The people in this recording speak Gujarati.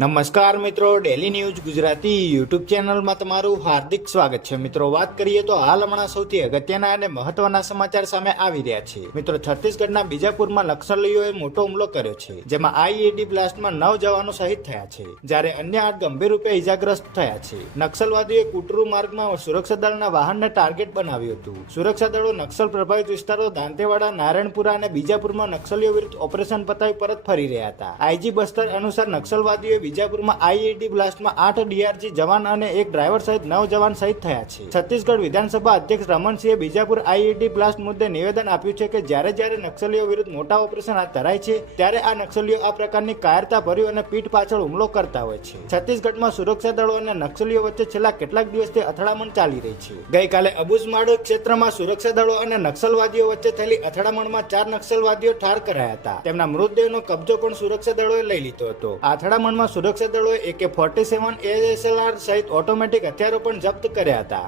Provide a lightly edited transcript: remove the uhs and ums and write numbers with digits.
નમસ્કાર મિત્રો, ડેલી ન્યૂઝ ગુજરાતી યુટ્યુબ ચેનલમાં તમારું હાર્દિક સ્વાગત છે. મિત્રો, વાત કરીએ તો હાલ હમણાં સૌથી અગત્યના અને મહત્વના સમાચાર સામે આવી રહ્યા છે. મિત્રો, છત્તીસગઢના બીજાપુરમાં નક્સલીઓએ મોટો હુમલો કર્યો છે, જેમાં આઈઈડી બ્લાસ્ટમાં 9 જવાનો શહીદ થયા છે, જ્યારે અન્ય 8 ગંભીર રૂપે ઇજાગ્રસ્ત થયા છે. નક્સલવાદીઓએ કુટરુ માર્ગમાં સુરક્ષા દળના વાહનને ટાર્ગેટ બનાવ્યું હતું. સુરક્ષા દળો નક્સલ પ્રભાવિત વિસ્તારો દાંતેવાડા, નારાયણપુરા અને બીજાપુરમાં નક્સલીઓ વિરુદ્ધ ઓપરેશન પતાવી પરત ફરી રહ્યા હતા. આઈજી બસ્તર અનુસાર નક્સલવાદીઓએ બીજાપુરમાં આઈઈડી બ્લાસ્ટમાં 8 ડીઆરજી જવાન અને એક ડ્રાઈવર સહિત 9 જવાન શહીદ થયા છે. છત્તીસગઢ વિધાનસભા અધ્યક્ષ રમણસિંહે બીજાપુર આઈઈડી બ્લાસ્ટ મુદ્દે નિવેદન આપ્યું છે કે જ્યારે નક્સલીઓ વિરુદ્ધ મોટા ઓપરેશન હાથ ધરાય છે, ત્યારે આ નક્સલીઓ આ પ્રકારની કાયરતા ભર્યું અને પીઠ પાછળ હુમલો કરતા હોય છે. છત્તીસગઢમાં સુરક્ષા દળો અને નક્સલીઓ વચ્ચે છેલ્લા કેટલાક દિવસથી અથડામણ ચાલી રહી છે. ગઈકાલે અબુઝમાડ ક્ષેત્રમાં સુરક્ષા દળો અને નક્સલવાદીઓ વચ્ચે થયેલી અથડામણમાં 4 નક્સલવાદીઓ ઠાર કરાયા હતા. તેમના મૃતદેહનો કબજો પણ સુરક્ષા દળોએ લઈ લીધો હતો. આ અથડામણમાં સુરક્ષા દળોએ AK-47 ASLR સહિત ઓટોમેટિક હથિયારો પણ જપ્ત કર્યા હતા.